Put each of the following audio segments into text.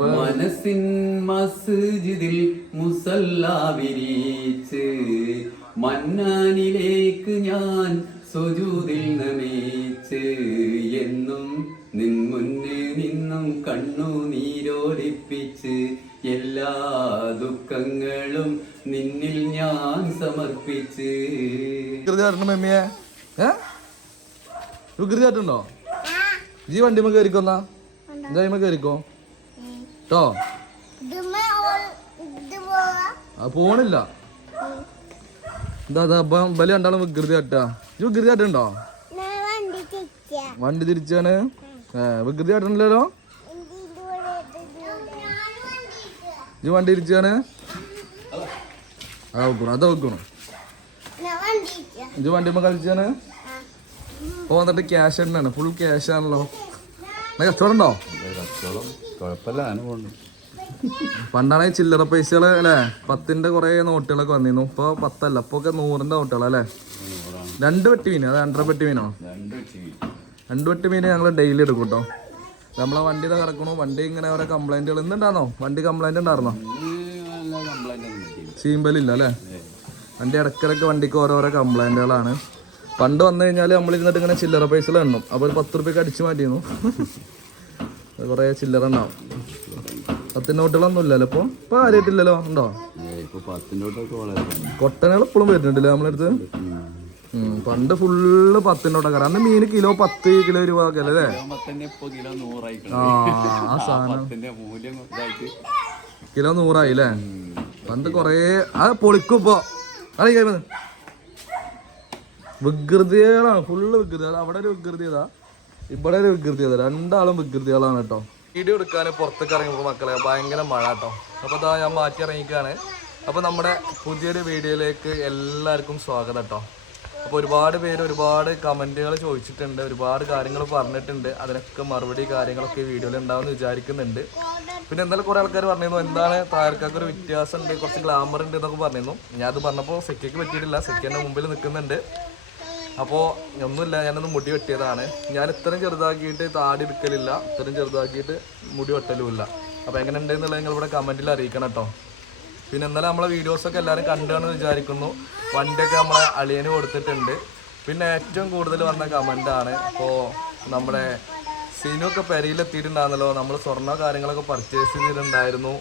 മനസ്സിൻ മസ്ജിദിൽ മുസല്ല വിരിച്ച് മന്നാനിലേക്ക് ഞാൻ സുജൂതിൽ നമിച്ച് എന്നും നിൻ മുന്നിൽ നിന്നും കണ്ണു നീരോടിപ്പിച്ച് എല്ലാ ദുഃഖങ്ങളും നിന്നിൽ ഞാൻ സമർപ്പിച്ച്. മെമ്മിയെ കാട്ടുണ്ടോ ജി വണ്ടിമ കയറിക്കോന്നാ? ജൈമ കയറിക്കോ കേട്ടോ ആ പോണില്ല. അപ്പം ബലി രണ്ടാളും വികൃതി കാട്ടാ. ഇത് വികൃതി കാട്ടുണ്ടോ വണ്ടി തിരിച്ചാണ്? ഏ വികൃതി കാട്ടണില്ലല്ലോ? ഇത് വണ്ടി തിരിച്ചാണ്? ആ വെക്കണം അത് വെക്കണം. ഇത് വണ്ടിമ്മ കളിച്ചാണ്? ഓ എന്നിട്ട് ക്യാഷ് തന്നെയാണ് ഫുൾ ക്യാഷ് ആണല്ലോ. എത്ര കച്ചവടം ഉണ്ടോ? കച്ചവടം കുഴപ്പമില്ല അങ്ങനെ പോകുന്നു പണ്ടാണ് ഈ ചില്ലറ പൈസകൾ അല്ലേ? പത്തിന്റെ കുറെ നോട്ടുകളൊക്കെ വന്നിരുന്നു. ഇപ്പൊ പത്തല്ല ഇപ്പൊ ഒക്കെ നൂറിന്റെ നോട്ടുകൾ അല്ലേ രണ്ട് വെട്ടി മീൻ അത് രണ്ടര പെട്ടി മീനോ? രണ്ട് പെട്ടി മീൻ. ഞങ്ങൾ ഡെയിലി എടുക്കും കേട്ടോ നമ്മളെ വണ്ടി കിടക്കണോ. വണ്ടി ഇങ്ങനെ ഓരോ കംപ്ലൈന്റുകൾ ഇന്നുണ്ടായിരുന്നോ വണ്ടി കംപ്ലൈന്റ് ഉണ്ടായിരുന്നോ? ചീമ്പലില്ല അല്ലേ? വണ്ടി ഇടയ്ക്കിടയ്ക്ക് വണ്ടിക്ക് ഓരോരോ കംപ്ലൈന്റുകളാണ് പണ്ട് വന്നു കഴിഞ്ഞാൽ നമ്മൾ ഇരുന്നിട്ട് ഇങ്ങനെ ചില്ലറ പൈസകൾ എണ്ണും അപ്പോൾ ഒരു പത്ത് റുപ്യക്ക് അടിച്ചു മാറ്റിയിരുന്നു കുറേ ചില്ലറ ഉണ്ടാവും. പത്ത് നോട്ടുകളൊന്നും ഇല്ലല്ലോ ഇപ്പൊ ഇപ്പൊ ആരായിട്ടില്ലല്ലോ ഉണ്ടോ കൊട്ടനകൾ ഇപ്പോഴും വരുന്നുണ്ടല്ലേ നമ്മളടുത്ത്? പണ്ട് ഫുള്ള് പത്തിനോട്ടൊക്കെ. അന്ന് മീന് കിലോ പത്ത് കിലോ രൂപ ഒക്കെ അല്ലേ? കിലോ ആ സാധനം. നൂറായി അല്ലേ? പണ്ട് കൊറേ ആ പൊളിക്കും ഇപ്പൊ. അറിയ വികൃതികളാണ് ഫുള്ള് വികൃതികൾ അവിടെ ഒരു വികൃതിയതാ ഇവിടെ ഒരു വികൃതിയതാ രണ്ടാളും വികൃതികളാണ് കേട്ടോ. വീഡിയോ എടുക്കാൻ പുറത്തേക്ക് ഇറങ്ങിയപ്പോൾ മക്കളെ ഭയങ്കര മഴ കേട്ടോ. അപ്പോൾ ഇതാ ഞാൻ മാറ്റി ഇറങ്ങിക്കാണ്. അപ്പോൾ നമ്മുടെ പുതിയൊരു വീഡിയോയിലേക്ക് എല്ലാവർക്കും സ്വാഗതം കേട്ടോ. അപ്പോൾ ഒരുപാട് പേര് ഒരുപാട് കമന്റുകൾ ചോദിച്ചിട്ടുണ്ട് ഒരുപാട് കാര്യങ്ങൾ പറഞ്ഞിട്ടുണ്ട്. അതിനൊക്കെ മറുപടി കാര്യങ്ങളൊക്കെ ഈ വീഡിയോയിൽ ഉണ്ടാവുമെന്ന് വിചാരിക്കുന്നുണ്ട്. പിന്നെ എന്തായാലും കുറേ ആൾക്കാർ പറഞ്ഞിരുന്നു എന്താണ് താരക്കാർക്ക് ഒരു വ്യത്യാസം ഉണ്ട് കുറച്ച് ഗ്ലാമർ ഉണ്ട് എന്നൊക്കെ പറഞ്ഞിരുന്നു. ഞാൻ അത് പറഞ്ഞപ്പോൾ സെക്കയ്ക്ക് പറ്റിയിട്ടില്ല സെക്കന്റെ മുമ്പിൽ നിൽക്കുന്നുണ്ട്. അപ്പോൾ ഒന്നുമില്ല ഞാനൊന്ന് മുടി വെട്ടിയതാണ്. ഞാൻ ഇത്രയും ചെറുതാക്കിയിട്ട് താടി എടുക്കലില്ല ഇത്രയും ചെറുതാക്കിയിട്ട് മുടി വെട്ടലുമില്ല. അപ്പോൾ എങ്ങനെ ഉണ്ടെന്നുള്ളത് നിങ്ങൾ ഇവിടെ കമന്റിൽ അറിയിക്കണം കേട്ടോ. പിന്നെ ഇന്നലെ നമ്മളെ വീഡിയോസൊക്കെ എല്ലാവരും കണ്ടുകാണെന്ന് വിചാരിക്കുന്നു. വണ്ടിയൊക്കെ നമ്മളെ അളിയന് കൊടുത്തിട്ടുണ്ട്. പിന്നെ ഏറ്റവും കൂടുതൽ വന്ന കമന്റാണ് ഇപ്പോൾ നമ്മുടെ സിനുവൊക്കെ പെരയിലെത്തിയിട്ടുണ്ടായിരുന്നല്ലോ. നമ്മൾ സ്വർണ കാര്യങ്ങളൊക്കെ പർച്ചേസ് ചെയ്തിട്ടുണ്ടായിരുന്നു.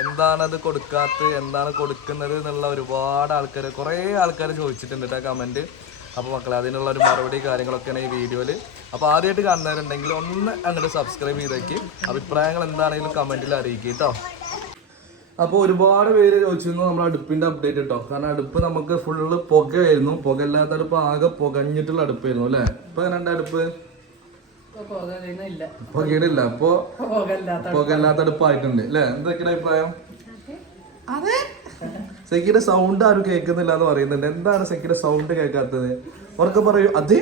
എന്താണത് കൊടുക്കാത്തത് എന്താണ് കൊടുക്കുന്നത് എന്നുള്ള ഒരുപാട് ആൾക്കാർ കുറേ ആൾക്കാർ ചോദിച്ചിട്ടുണ്ട് കേട്ടോ കമന്റ് അപ്പോൾ മക്കളെ അതിനുള്ള ഒരു മറുപടി കാര്യങ്ങളൊക്കെയാണ് ഈ വീഡിയോയിൽ അപ്പോൾ ആദ്യമായിട്ട് കാണുന്നവരുണ്ടെങ്കിൽ ഒന്ന് അങ്ങോട്ട് സബ്സ്ക്രൈബ് ചെയ്തേക്ക്. അഭിപ്രായങ്ങൾ എന്താണെങ്കിലും കമന്റിൽ അറിയിക്കുക കേട്ടോ അപ്പോൾ ഒരുപാട് പേര് ചോദിച്ചിരുന്നു നമ്മൾ അടുപ്പിന്റെ അപ്ഡേറ്റ് കേട്ടോ കാരണം അടുപ്പ് നമുക്ക് ഫുള്ള് പുകയായിരുന്നു. പുക ഇല്ലാത്ത അടുപ്പ് ആകെ പുകഞ്ഞിട്ടുള്ള അടുപ്പായിരുന്നു അല്ലേ? ഇപ്പൊ എങ്ങനെ അടുപ്പ്? പുകയിടില്ല. അപ്പൊ പുകയില്ലാത്ത അടുപ്പായിട്ടുണ്ട്. അല്ലേ? എന്തൊക്കെയാണ് അഭിപ്രായം? സെക്കിയുടെ സൗണ്ട് ആരും കേൾക്കുന്നില്ല എന്ന് പറയുന്നുണ്ട്. എന്താണ് സെക്കിയുടെ സൗണ്ട് കേൾക്കാത്തത്? ഉറക്കെ പറയൂ. അതെ?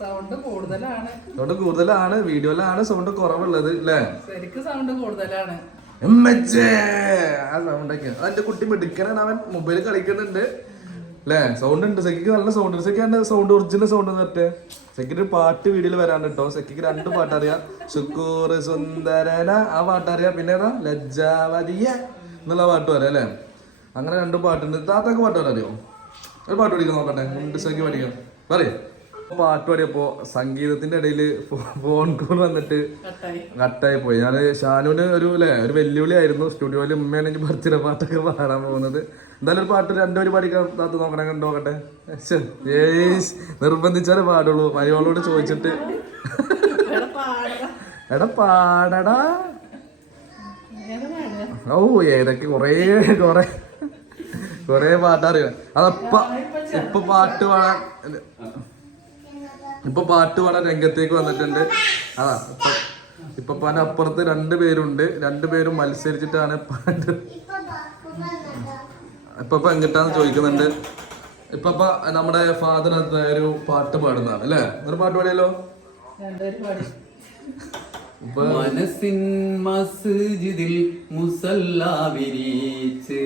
സൗണ്ട് കൂടുതലാണ്. സൗണ്ട് കൂടുതലാണ്. വീഡിയോയിലാണ് സൗണ്ട് കുറവുള്ളത് അല്ലേ? ശരിക്കും സൗണ്ട് കൂടുതലാണ്. ആ സൗണ്ടൊക്കെ അതെന്റെ കുട്ടി മിടുക്കനാണ്. അവൻ മൊബൈൽ കളിക്കുന്നുണ്ട്. അല്ലേ? സൗണ്ട് ഉണ്ട്. സെക്കിക്ക് നല്ല സൗണ്ട് ഉണ്ട്. സെക്കി സൗണ്ട് ഒറിജിനൽ സൗണ്ട് എന്നിട്ട് സെക്കിന്റെ പാട്ട് വീഡിയോയിൽ വരാൻ കേട്ടോ സെക്കിക്ക് രണ്ട് പാട്ട് അറിയാം ശുക്കൂർ സുന്ദരന. ആ പാട്ടറിയാം. പിന്നെ ഏതാ? ലജ്ജാവതിയ എന്നുള്ള പാട്ട് പറയാം അല്ലേ? അങ്ങനെ രണ്ട് പാട്ടുണ്ട്. താത്താക്ക് പാട്ട് അറിയോ? ഒരു പാട്ട് പഠിക്കാൻ നോക്കട്ടെ. മുണ്ട് സെക്കി പഠിക്കാം. പറയേ. പാട്ട് പാടിയപ്പോ സംഗീതത്തിന്റെ ഇടയിൽ ഫോൺ കോൾ വന്നിട്ട് കട്ടായി. പോയി. ഞാൻ ഷാനുവിന് ഒരു അല്ലേ ഒരു വെല്ലുവിളി ആയിരുന്നു. സ്റ്റുഡിയോയിൽ ഉമ്മയാണെങ്കിൽ ബർത്ത്ഡേ പാട്ടൊക്കെ പാടാൻ പോകുന്നത്. എന്തായാലും ഒരു പാട്ട് രണ്ടുപേര് പാടിക്കാൻ താത്ത് നോക്കണേ കണ്ടു നോക്കട്ടെ. ഏയ്സ് നിർബന്ധിച്ചാലേ പാടുള്ളൂ. മരിയോളോട് ചോദിച്ചിട്ട്. എടാ പാടടാ. ഓ ഏതൊക്കെ കൊറേ കൊറേ. കൊറേ പാട്ടറിയാം? അതപ്പ ഇപ്പൊ പാട്ട് പാടാൻ ഇപ്പൊ പാട്ട് പാടാൻ രംഗത്തേക്ക് വന്നിട്ടുണ്ട്. അതാ ഇപ്പൊ ഇപ്പൊ അപ്പുറത്ത് രണ്ട് പേരുണ്ട്. രണ്ടുപേരും മത്സരിച്ചിട്ടാണ് പാട്ട് ഇപ്പൊ ഇപ്പൊ എങ്ങിട്ടാന്ന് ചോദിക്കുന്നുണ്ട്? ഇപ്പൊ ഇപ്പൊ നമ്മുടെ ഫാദർ ഒരു പാട്ട് പാടുന്നതാണ് അല്ലേ? ഒരു പാട്ട് പാടിയല്ലോ. മനസ്സിൻ മസ്ജിദിൽ മുസല്ല വിരിച്ച്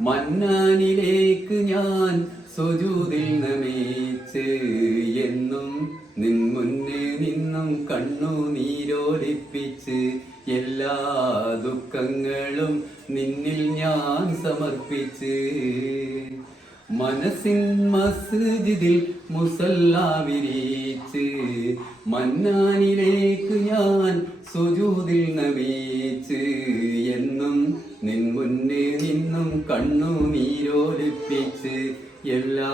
മന്നാനിലേക്ക് ഞാൻ സുജൂതിൽ നമിച്ച് എന്നും നിൻ മുന്നേ നിന്നും കണ്ണു നീരോലിപ്പിച്ച് എല്ലാ ദുഃഖങ്ങളും നിന്നിൽ ഞാൻ സമർപ്പിച്ച്. മനസ്സിൻ മസ്ജിദിൽ മുസല്ല വിരിച്ച് മന്നാനിലേക്ക് ഞാൻ സുജൂതിൽ നമീച്ച് എന്നും നിൻ മുന്നേ നിന്നും കണ്ണു നീരോലിപ്പിച്ച് എല്ലാ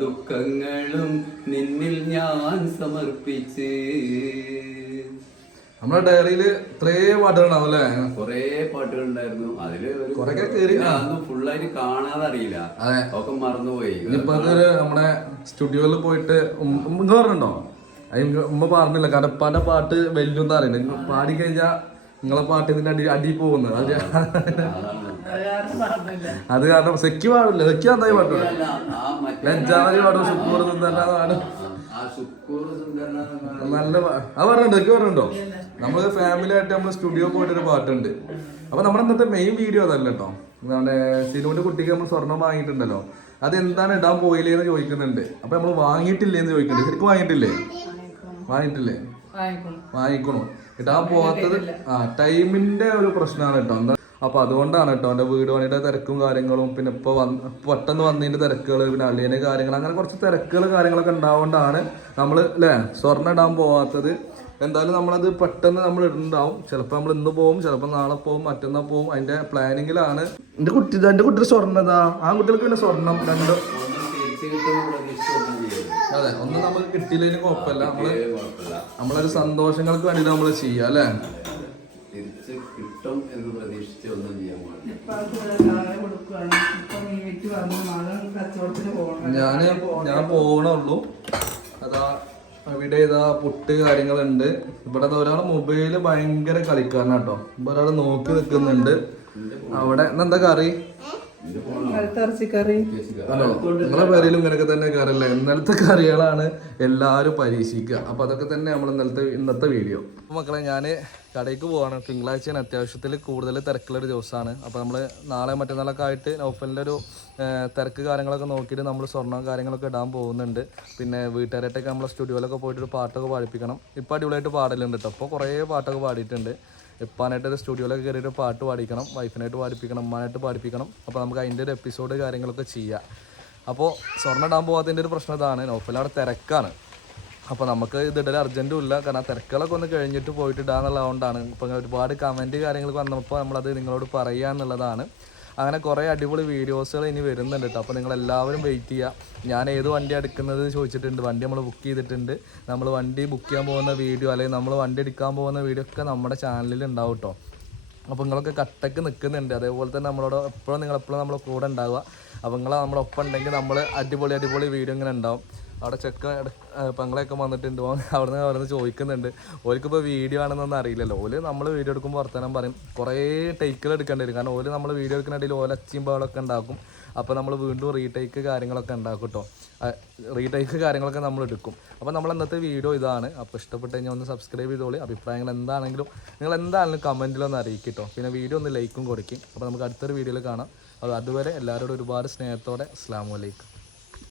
ദുഃഖങ്ങളും നിന്നിൽ ഞാൻ സമർപ്പിച്ച്. നമ്മുടെ ഡയറിയിൽ ഇത്രേ പാട്ടുകളുണ്ടാവും അല്ലേ കൊറേ പാട്ടുകളുണ്ടായിരുന്നു. അതിൽ കുറെ. കേറി. ഫുള്ളായിട്ട് കാണാതെ അറിയില്ല. അതെ. ഒക്കെ മറന്നുപോയി. ഇനിയിപ്പോ അതൊരു നമ്മുടെ സ്റ്റുഡിയോയിൽ പോയിട്ട് പറഞ്ഞിട്ടുണ്ടോ? അത് ഉമ്മ പറഞ്ഞില്ല. കാരണം പല പാട്ട് വെല്ലുന്ന അറിയുന്നത് പാടി കഴിഞ്ഞാ നിങ്ങളെ പാട്ട് ഇതിന്റെ അടി അടി പോകുന്നത്. അത് അത് കാരണം സെക്കി പാടില്ല. സെക്കി നന്നായി പാട്ടു ആ പാടും ശുക്കൂർ സുന്ദരനാഥ് പാടും. നല്ല അത് പറഞ്ഞുണ്ട് സെക്കി പറഞ്ഞിട്ടുണ്ടോ? നമ്മൾ ഫാമിലി ആയിട്ട് നമ്മൾ സ്റ്റുഡിയോ പോയിട്ട് ഒരു പാട്ടുണ്ട്. അപ്പൊ നമ്മുടെ ഇന്നത്തെ മെയിൻ വീഡിയോ അതല്ല കേട്ടോ. നമ്മുടെ സിനുവിന്റെ കുട്ടിക്ക് നമ്മൾ സ്വർണം വാങ്ങിയിട്ടുണ്ടല്ലോ. അത് എന്താണ് ഇടാൻ പോയില്ലേന്ന് ചോദിക്കുന്നുണ്ട്. അപ്പൊ നമ്മൾ വാങ്ങിയിട്ടില്ലേ എന്ന് ചോദിക്കുന്നുണ്ട്. ശരിക്കും വാങ്ങിയിട്ടില്ലേ? വാങ്ങിയിട്ടില്ലേ? വാങ്ങിക്കണു വാങ്ങിക്കണു ഇടാൻ പോവാത്തത് ആ ടൈമിന്റെ ഒരു പ്രശ്നമാണ് കേട്ടോ. എന്താ അപ്പൊ അതുകൊണ്ടാണ് കേട്ടോ. എന്റെ വീട് പണിയുടെ തിരക്കും കാര്യങ്ങളും പിന്നെ ഇപ്പൊ വന്ന് പെട്ടെന്ന് വന്നതിന്റെ തിരക്കുകൾ പിന്നെ അളിയന്റെ കാര്യങ്ങൾ അങ്ങനെ കുറച്ച് തിരക്കുകൾ കാര്യങ്ങളൊക്കെ ഉണ്ടാവുകൊണ്ടാണ് നമ്മൾ അല്ലേ സ്വർണം ഇടാൻ പോവാത്തത്. എന്തായാലും നമ്മളത് പെട്ടെന്ന് നമ്മൾ ഇടുന്നുണ്ടാവും ചിലപ്പോൾ നമ്മൾ ഇന്ന് പോവും ചിലപ്പോൾ നാളെ പോവും മറ്റന്നാൾ പോവും. അതിന്റെ പ്ലാനിങ്ങിലാണ്. എന്റെ കുട്ടി എന്റെ കുട്ടിയുടെ സ്വർണതാ ആ കുട്ടികൾക്ക് പിന്നെ സ്വർണം രണ്ട് അതെ ഒന്നും നമുക്ക് കിട്ടിയില്ലെങ്കിൽ കുഴപ്പമില്ല. നമ്മൾ. നമ്മളൊരു സന്തോഷങ്ങൾക്ക് വേണ്ടി നമ്മൾ ചെയ്യുക അല്ലേ? തിരിച്ച് കിട്ടും എന്ന് പ്രതീക്ഷിച്ച് ഒന്നും ചെയ്യാൻ ഞാൻ ഞാൻ പോകണുള്ളൂ. അതാ ഇവിടെ ഇതാ പുട്ട് കാര്യങ്ങളുണ്ട്. ഇവിടെ ഒരാൾ ഒരാൾ മൊബൈൽ ഭയങ്കര കളിക്കാരനാട്ടോ. ഇപ്പൊ ഒരാൾ നോക്കി നിൽക്കുന്നുണ്ട്. അവിടെ എന്താ കറി? നിങ്ങളെ പേരിലും ഇങ്ങനെയൊക്കെ തന്നെ കറിയല്ല? ഇന്നലത്തെ കറികളാണ് എല്ലാവരും പരീക്ഷിക്കുക. അപ്പൊ അതൊക്കെ തന്നെ നമ്മൾ ഇന്നലത്തെ ഇന്നത്തെ വീഡിയോ. മക്കളെ ഞാൻ കടയ്ക്ക് പോവാണ്. തിങ്കളാഴ്ചയാണ് അത്യാവശ്യത്തിൽ കൂടുതൽ തിരക്കുള്ളൊരു ദിവസമാണ്. അപ്പോൾ നമ്മൾ നാളെ മറ്റന്നാളൊക്കെ ആയിട്ട് നോഫലിന്റെ ഒരു തിരക്ക് കാര്യങ്ങളൊക്കെ നോക്കിയിട്ട് നമ്മൾ സ്വർണം കാര്യങ്ങളൊക്കെ ഇടാൻ പോകുന്നുണ്ട്. പിന്നെ വീട്ടുകാരായിട്ടൊക്കെ നമ്മൾ സ്റ്റുഡിയോയിലൊക്കെ പോയിട്ട് ഒരു പാട്ടൊക്കെ പാടിപ്പിക്കണം. ഇപ്പോൾ അടിപൊളിയായിട്ട് പാടലുണ്ട് കേട്ടോ അപ്പോൾ കുറേ പാട്ടൊക്കെ പാടിയിട്ടുണ്ട്. ഇപ്പാനായിട്ട് ഒരു സ്റ്റുഡിയോയിലൊക്കെ കയറിയിട്ട് പാട്ട് പാടിക്കണം വൈഫിനായിട്ട് പാടിപ്പിക്കണം ഉമ്മാനായിട്ട് പാടിപ്പിക്കണം. അപ്പോൾ നമുക്ക് അതിന്റെ ഒരു എപ്പിസോഡ് കാര്യങ്ങളൊക്കെ ചെയ്യാം. അപ്പോൾ സ്വർണ ഇടാൻ പോകാത്തതിന്റെ ഒരു പ്രശ്നം ഇതാണ്. നോഫൽ അവിടെ തിരക്കാണ്. അപ്പോൾ നമുക്ക് ഇത് ഇടൽ അർജന്റും ഇല്ല. കാരണം തിരക്കുകളൊക്കെ ഒന്ന് കഴിഞ്ഞിട്ട് പോയിട്ട് ഇടാന്നുള്ളതുകൊണ്ടാണ്. ഇപ്പം ഒരുപാട് കമന്റ് കാര്യങ്ങൾ വന്നപ്പോൾ നമ്മളത് നിങ്ങളോട് പറയുക എന്നുള്ളതാണ് അങ്ങനെ കുറേ അടിപൊളി വീഡിയോസുകൾ ഇനി വരുന്നുണ്ട് കേട്ടോ. അപ്പോൾ നിങ്ങൾ എല്ലാവരും വെയിറ്റ് ചെയ്യുക. ഞാൻ ഏത് വണ്ടി എടുക്കുന്നത് ചോദിച്ചിട്ടുണ്ട്. വണ്ടി നമ്മൾ ബുക്ക് ചെയ്തിട്ടുണ്ട്. നമ്മൾ വണ്ടി ബുക്ക് ചെയ്യാൻ പോകുന്ന വീഡിയോ അല്ലെങ്കിൽ നമ്മൾ വണ്ടി എടുക്കാൻ പോകുന്ന വീഡിയോ ഒക്കെ നമ്മുടെ ചാനലിൽ ഉണ്ടാവും കേട്ടോ. അപ്പോൾ നിങ്ങളൊക്കെ കട്ടക്ക് നിൽക്കുന്നുണ്ട്. അതേപോലെ തന്നെ നമ്മളോട് എപ്പോഴും നിങ്ങൾ എപ്പോഴും നമ്മളെ കൂടെ ഉണ്ടാവുക. അപ്പോൾ നിങ്ങൾ നമ്മളൊപ്പം ഉണ്ടെങ്കിൽ നമ്മൾ അടിപൊളി അടിപൊളി വീഡിയോ ഇങ്ങനെ ഉണ്ടാവും. അവിടെ ചെക്ക പെങ്ങളെയൊക്കെ വന്നിട്ടുണ്ട് അവിടുന്ന് അവിടുന്ന് ചോദിക്കുന്നുണ്ട്. ഓൽക്കിപ്പോൾ വീഡിയോ ആണെന്നൊന്നും അറിയില്ലല്ലോ. ഓൽ നമ്മൾ വീഡിയോ എടുക്കുമ്പോൾ വർത്തമാനം പറയും. കുറേ ടേക്കുകൾ എടുക്കേണ്ടി വരും. കാരണം ഓൽ നമ്മൾ വീഡിയോ എടുക്കുന്നിടയിൽ ഓല അച്ചിയും ബഹളമൊക്കെ ഉണ്ടാക്കും. അപ്പോൾ നമ്മൾ വീണ്ടും റീടേക്ക് കാര്യങ്ങളൊക്കെ ഉണ്ടാക്കും കേട്ടോ റീടേക്ക് കാര്യങ്ങളൊക്കെ നമ്മൾ എടുക്കും. അപ്പോൾ നമ്മൾ ഇന്നത്തെ വീഡിയോ ഇതാണ്. അപ്പോൾ ഇഷ്ടപ്പെട്ട് കഴിഞ്ഞാൽ ഒന്ന് സബ്സ്ക്രൈബ് ചെയ്തോളി. അഭിപ്രായങ്ങൾ എന്താണെങ്കിലും നിങ്ങൾ എന്താണെങ്കിലും കമന്റിലൊന്ന് അറിയിക്കും കേട്ടോ പിന്നെ വീഡിയോ ഒന്ന് ലൈക്കും കൊടുക്കും. അപ്പോൾ നമുക്ക് അടുത്തൊരു വീഡിയോയിൽ കാണാം. അപ്പോൾ അതുവരെ എല്ലാവരോടും ഒരുപാട് സ്നേഹത്തോടെ അസ്ലാമലൈക്കും